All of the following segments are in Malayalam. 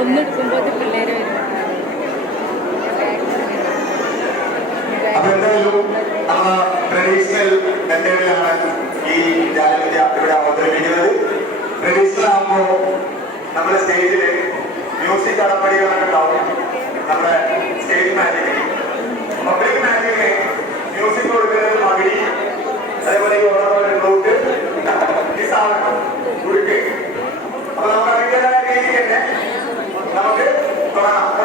ഒന്നെടുക്കുമ്പോൾ പിള്ളേർ വരും അപ്പൊ എന്തായാലും നമ്മ ട്രഡീഷണൽ മെത്തേഡിലാണ് ഈ ജാലവിദ്യ ഇവിടെ അവതരിപ്പിക്കുന്നത്. ട്രഡീഷണൽ ആകുമ്പോൾ നമ്മുടെ സ്റ്റേജിൽ മ്യൂസിക് അടപ്പടികളൊക്കെ ഉണ്ടാവും നമ്മുടെ സ്റ്റേജ് മാജിക്കിന് പബ്ലിക് മാജിക്കിന് മ്യൂസിക് കൊടുക്കുന്നത് മകിഴി അതേപോലെ ഈ ഓരോ ഫ്ലൂട്ട് ഈ സാധനം കുടുക്ക് അപ്പൊ നമുക്ക് അതിന്റെതായ രീതിക്ക് തന്നെ നമുക്ക് തുടങ്ങാം. അപ്പൊ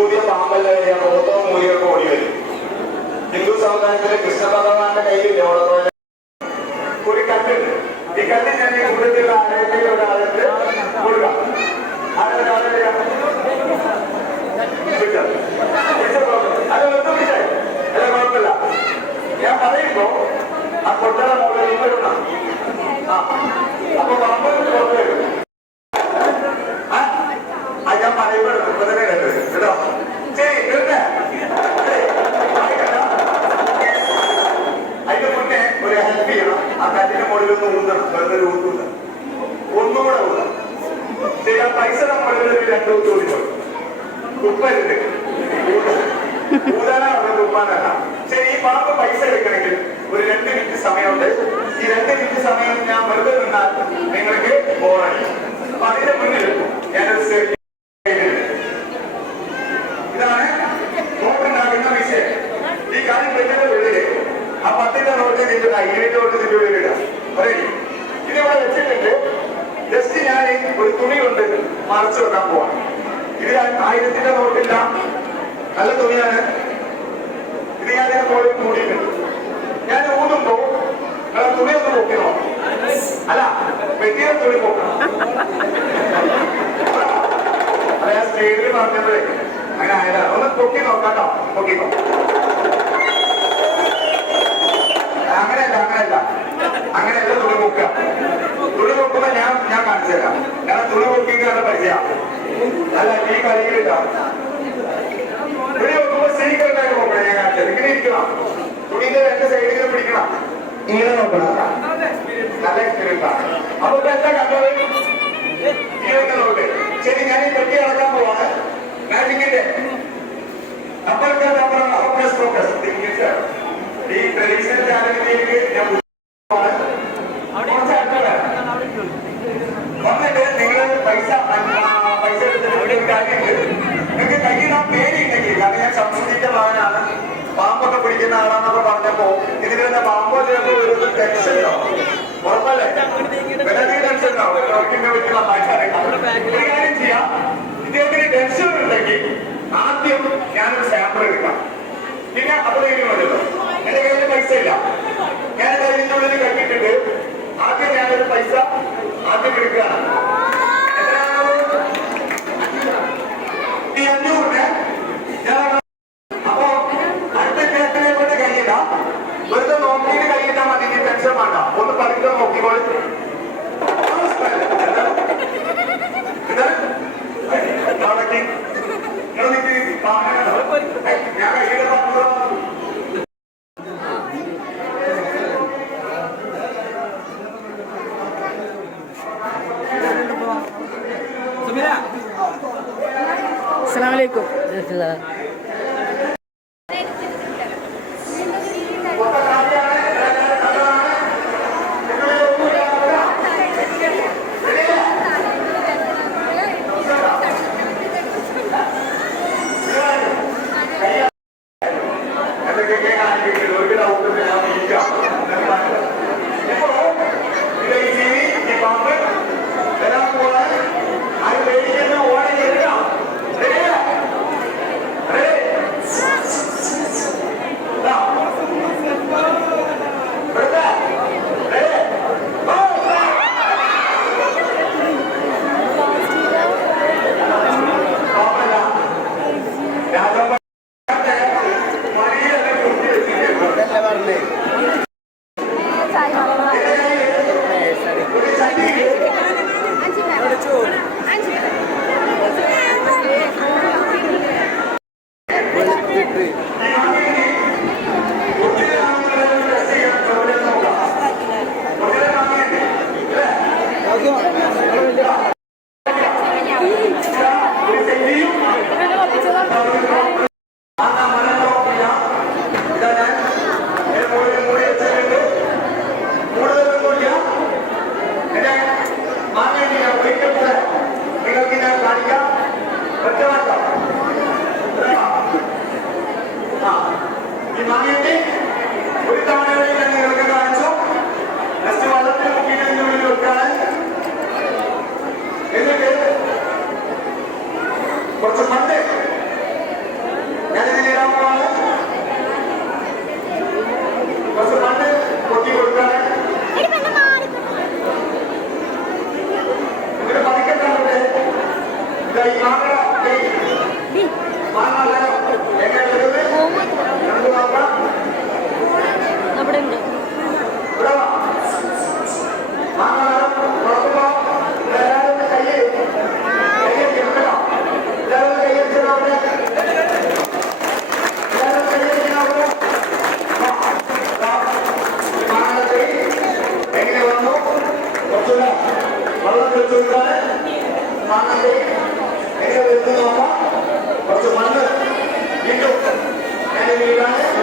ഇത് പാമ്പല്ലേ ഓട്ടോ മൂലികൾക്ക് ഓടി വരും. ഹിന്ദു സമുദായത്തിലെ കൃഷ്ണ ഭഗവാന്റെ കയ്യിലില്ല ഓണത്തോല ഒരു കല്ലുണ്ട് ഈ കല്ല് ഞാൻ ഈ കൂട്ടത്തിലുള്ള ആരെങ്കിലും ഒരാൾക്ക് കൊടുക്കാം. ആരെ ഒരാളെ അത് ഒന്നും വിളിച്ചായി അല്ല കുഴപ്പമില്ല. ഞാൻ പറയുമ്പോ ആ കൊട്ടയുടെ മുകളിൽ ഇടണം ആ. അപ്പൊ പാമ്പ് പുറത്ത് വരും ആ ആ, ഞാൻ പറയുമ്പോൾ ഇപ്പൊ തന്നെ കണ്ടത് കേട്ടോ ശരി കേട്ടെ അതിന്റെ മുന്നേ ഒരു ഹെൽപ്പ് ചെയ്യണം ആ കല്ലിന്റെ മുകളിൽ ഒന്ന് ഊന്നണം വെറുതെ ഒരു ഊത്തുണ്ട് ഒന്നുകൂടെ ഊന്നണം ശരി ആ പൈസ ശരി ഈ പൈസ എടുക്കണമെങ്കിൽ ഒരു രണ്ട് മിനിറ്റ് സമയമുണ്ട്. ഈ രണ്ട് മിനിറ്റ് സമയം ഞാൻ വെറുതെ നിന്നാൽ നിങ്ങൾക്ക് ബോറടി അപ്പൊ അതിന്റെ മുന്നിൽ ഞാനൊരു. ഇതാണ് നോക്കുണ്ടാകുന്ന വിഷയം. ഈ കാര്യം പെണ്ണിന്റെ ഉള്ളിൽ ആ പത്തിന്റെ നോട്ട് ഇതിന്റെ ഇരുപത് നോട്ട് ഇതിന്റെ ഉള്ളിലിടാം റെഡി ഇതിവിടെ വെച്ചിട്ടുണ്ട്. ജസ്റ്റ് ഞാൻ ഒരു തുണി കൊണ്ട് മറച്ചു വെക്കാൻ പോവാണ്. ഇത് ആയിരത്തിന്റെ നോട്ടില്ല നല്ല തുണിയാണ്. ഇത് ഞാൻ മുകളിൽ മൂടിയിട്ടുണ്ട്. ഞാൻ ഊതുമ്പോ നിങ്ങളെ തുണി ഒന്ന് അല്ല വെട്ടിയ തുണി പൊക്കണം. അല്ല ഞാൻ സ്റ്റേജിൽ പറഞ്ഞത് അങ്ങനെ ആയതാ ഒന്ന് പൊക്കി നോക്കാട്ടോ പൊക്കിക്കോ. പൊക്കുമ്പോ ഞാൻ ഞാൻ കാണിച്ചു തരാം കാരണം തുണി പൊക്കിക്കാണ് പരിചയം അല്ല ഈ കളിയിലില്ല തുണി പൊക്കുമ്പോ സീക്രട്ടായിട്ട് നോക്കണം ഞാൻ കാണിച്ചത് ഇങ്ങനെ ഇരിക്കണം തുണിന്റെ രണ്ട് സൈഡിൽ പിടിക്കണം ഇങ്ങനെ നോക്കണം നല്ല എക്സ്പീരിയൻസ് ആണ് അപ്പൊ ഇപ്പൊ എന്താ കണ്ടത് ഇങ്ങനെ നോക്ക് ശരി ഞാൻ ഈ പെട്ടി അടക്കാൻ പോവാണ് മാജിക്കിന്റെ ടെൻഷൻ ഉണ്ടാവും ഉറപ്പല്ലേ വിലക്ക് ടെൻഷൻ ഉണ്ടാവും വർക്കിന്റെ പറ്റുന്ന ഒരു കാര്യം ടെൻഷൻ ഉണ്ടെങ്കിൽ ആദ്യം ഞാനൊരു സാമ്പിൾ എടുക്കാം പിന്നെ അപ്പോൾ തീരുമാനമല്ലോ എന്റെ കയ്യിൽ പൈസ ഇല്ല ഞാൻ അതിന്റെ ഉള്ളിൽ കണ്ടിട്ടുണ്ട് ആദ്യം ഞാനൊരു പൈസ ആദ്യം എടുക്കുകയാണ് ಯಾಕೆ ಹೇಳಬೇಕು వచ్చేవాళ్ళ ఈ మానేది கொடுத்திருக்காரு மாநிலத்தை எங்க இருக்குமாமா கொஞ்சம் மண்ணு மீண்டும் நினைவுகிறாங்க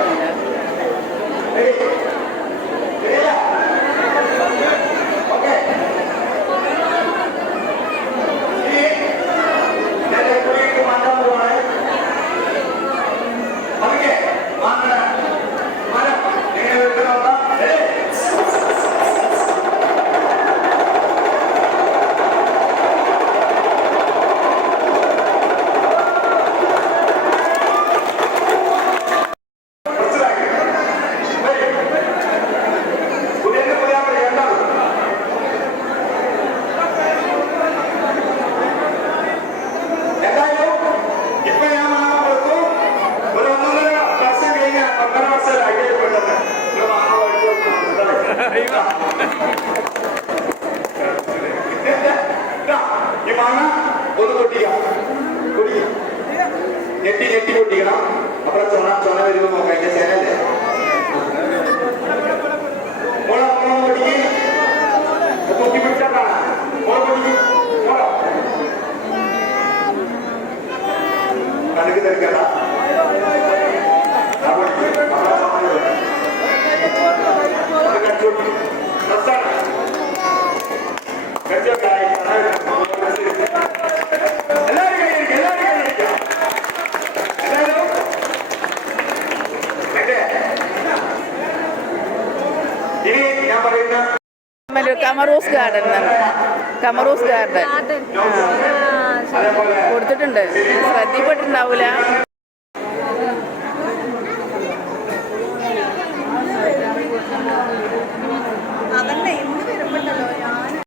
கொடு கொட்டிக்கலாம் கொடி நெட்டி நெட்டி கொட்டிக்கலாம் அப்புறம் சொன்னா சொன்ன விரும்ப கையில சேனல் மூலம் மூலம் கொட்டிக்கு கொட்டி விட்டா மூலம் கண்ணுக்கு தெரிக்கிறதா കമറൂസ് ഗാർഡൻ കമറൂസ് ഗാർഡൻ. കൊടുത്തിട്ടുണ്ട്. ശ്രദ്ധിപ്പെട്ടിട്ടുണ്ടാവൂല.